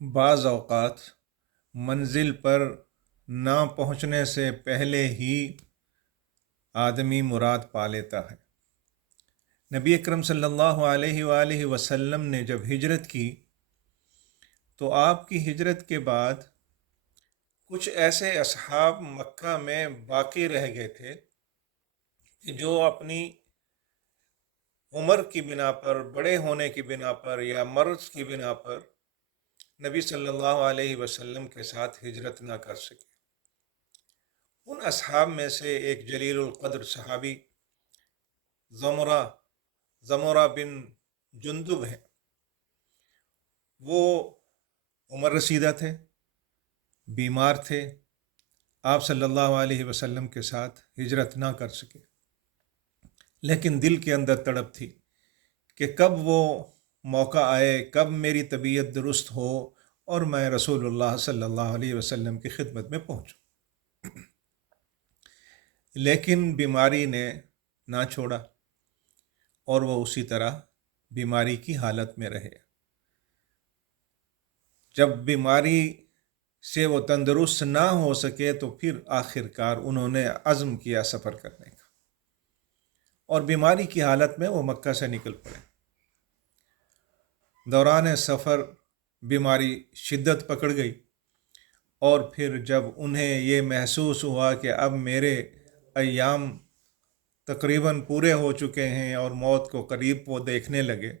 بعض اوقات منزل پر نہ پہنچنے سے پہلے ہی آدمی مراد پا لیتا ہے۔ نبی اکرم صلی اللہ علیہ وآلہ وسلم نے جب ہجرت کی تو آپ کی ہجرت کے بعد کچھ ایسے اصحاب مکہ میں باقی رہ گئے تھے کہ جو اپنی عمر کی بنا پر، بڑے ہونے کی بنا پر یا مرض کی بنا پر نبی صلی اللہ علیہ وسلم کے ساتھ ہجرت نہ کر سکے۔ ان اصحاب میں سے ایک جلیل القدر صحابی زمرہ بن جندب ہے۔ وہ عمر رسیدہ تھے، بیمار تھے، آپ صلی اللہ علیہ وسلم کے ساتھ ہجرت نہ کر سکے، لیکن دل کے اندر تڑپ تھی کہ کب وہ موقع آئے، کب میری طبیعت درست ہو اور میں رسول اللہ صلی اللہ علیہ وسلم کی خدمت میں پہنچوں۔ لیکن بیماری نے نہ چھوڑا اور وہ اسی طرح بیماری کی حالت میں رہے۔ جب بیماری سے وہ تندرست نہ ہو سکے تو پھر آخر کار انہوں نے عزم کیا سفر کرنے کا، اور بیماری کی حالت میں وہ مکہ سے نکل پڑے۔ دوران سفر بیماری شدت پکڑ گئی، اور پھر جب انہیں یہ محسوس ہوا کہ اب میرے ایام تقریباً پورے ہو چکے ہیں اور موت کو قریب وہ دیکھنے لگے،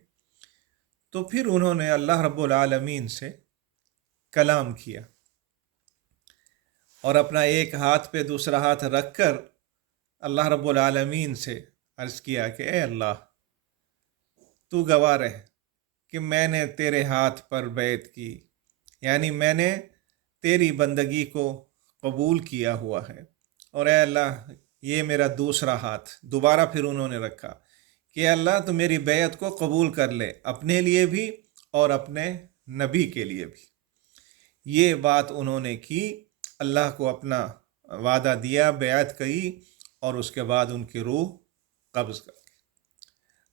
تو پھر انہوں نے اللہ رب العالمین سے کلام کیا اور اپنا ایک ہاتھ پہ دوسرا ہاتھ رکھ کر اللہ رب العالمین سے عرض کیا کہ اے اللہ، تو گواہ رہے کہ میں نے تیرے ہاتھ پر بیعت کی، یعنی میں نے تیری بندگی کو قبول کیا ہوا ہے، اور اے اللہ یہ میرا دوسرا ہاتھ دوبارہ پھر انہوں نے رکھا کہ اللہ تو میری بیعت کو قبول کر لے، اپنے لیے بھی اور اپنے نبی کے لیے بھی۔ یہ بات انہوں نے کی، اللہ کو اپنا وعدہ دیا، بیعت کی، اور اس کے بعد ان کی روح قبض کر گئی،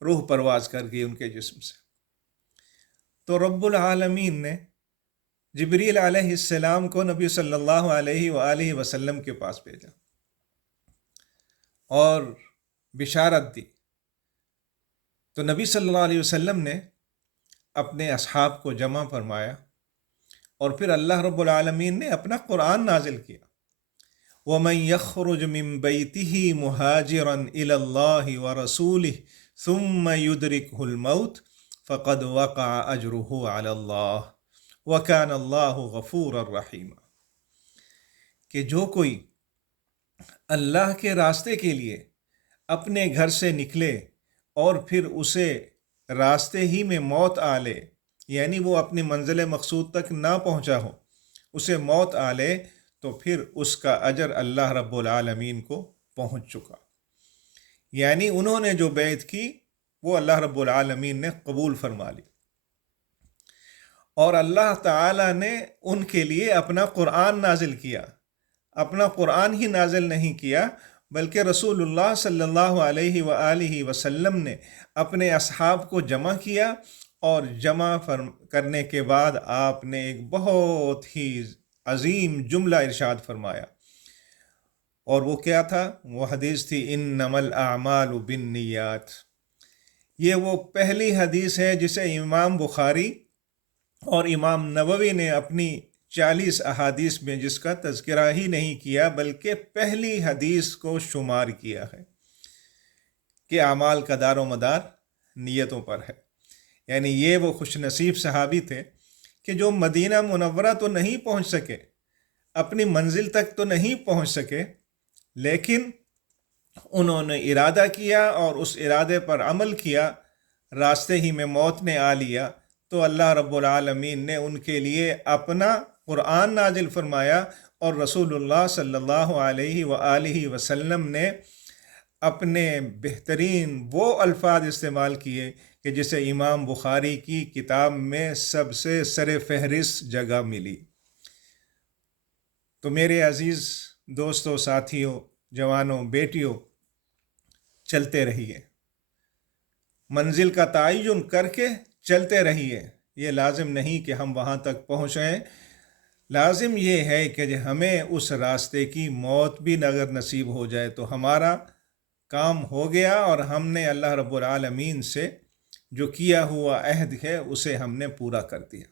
روح پرواز کر گئی ان کے جسم سے۔ تو رب العالمین نے جبریل علیہ السلام کو نبی صلی اللہ علیہ وآلہ وسلم کے پاس بھیجا اور بشارت دی۔ تو نبی صلی اللہ علیہ وسلم نے اپنے اصحاب کو جمع فرمایا، اور پھر اللہ رب العالمین نے اپنا قرآن نازل کیا۔ وَمَن يَخْرُجْ مِن بَيْتِهِ مُهَاجِرًا إِلَى اللَّهِ وَرَسُولِهِ ثُمَّ يُدْرِكْهُ الْمَوْتُ فَقَدْ وَقَعَ أَجْرُهُ عَلَى اللَّهِ وَكَانَ اللَّهُ غَفُورًا رَحِيمًا، کہ جو کوئی اللہ کے راستے کے لیے اپنے گھر سے نکلے اور پھر اسے راستے ہی میں موت آ لے، یعنی وہ اپنی منزل مقصود تک نہ پہنچا ہو، اسے موت آ لے، تو پھر اس کا اجر اللہ رب العالمین کو پہنچ چکا۔ یعنی انہوں نے جو بیعت کی وہ اللہ رب العالمین نے قبول فرما لی، اور اللہ تعالی نے ان کے لیے اپنا قرآن نازل کیا۔ اپنا قرآن ہی نازل نہیں کیا، بلکہ رسول اللہ صلی اللہ علیہ وآلہ وسلم نے اپنے اصحاب کو جمع کیا، اور جمع کرنے کے بعد آپ نے ایک بہت ہی عظیم جملہ ارشاد فرمایا، اور وہ کیا تھا؟ وہ حدیث تھی انما الاعمال بالنیات۔ یہ وہ پہلی حدیث ہے جسے امام بخاری اور امام نووی نے اپنی 40 احادیث میں جس کا تذکرہ ہی نہیں کیا، بلکہ پہلی حدیث کو شمار کیا ہے کہ اعمال کا دار و مدار نیتوں پر ہے۔ یعنی یہ وہ خوش نصیب صحابی تھے کہ جو مدینہ منورہ تو نہیں پہنچ سکے، اپنی منزل تک تو نہیں پہنچ سکے، لیکن انہوں نے ارادہ کیا اور اس ارادے پر عمل کیا، راستے ہی میں موت نے آ لیا، تو اللہ رب العالمین نے ان کے لیے اپنا قرآن نازل فرمایا، اور رسول اللہ صلی اللہ علیہ وآلہ وسلم نے اپنے بہترین وہ الفاظ استعمال کیے کہ جسے امام بخاری کی کتاب میں سب سے سر فہرست جگہ ملی۔ تو میرے عزیز دوستوں، ساتھیوں، جوانوں، بیٹیوں، چلتے رہیے، منزل کا تعین کر کے چلتے رہیے، یہ لازم نہیں کہ ہم وہاں تک پہنچیں، لازم یہ ہے کہ ہمیں اس راستے کی موت بھی اگر نصیب ہو جائے تو ہمارا کام ہو گیا، اور ہم نے اللہ رب العالمین سے جو کیا ہوا عہد ہے اسے ہم نے پورا کر دیا۔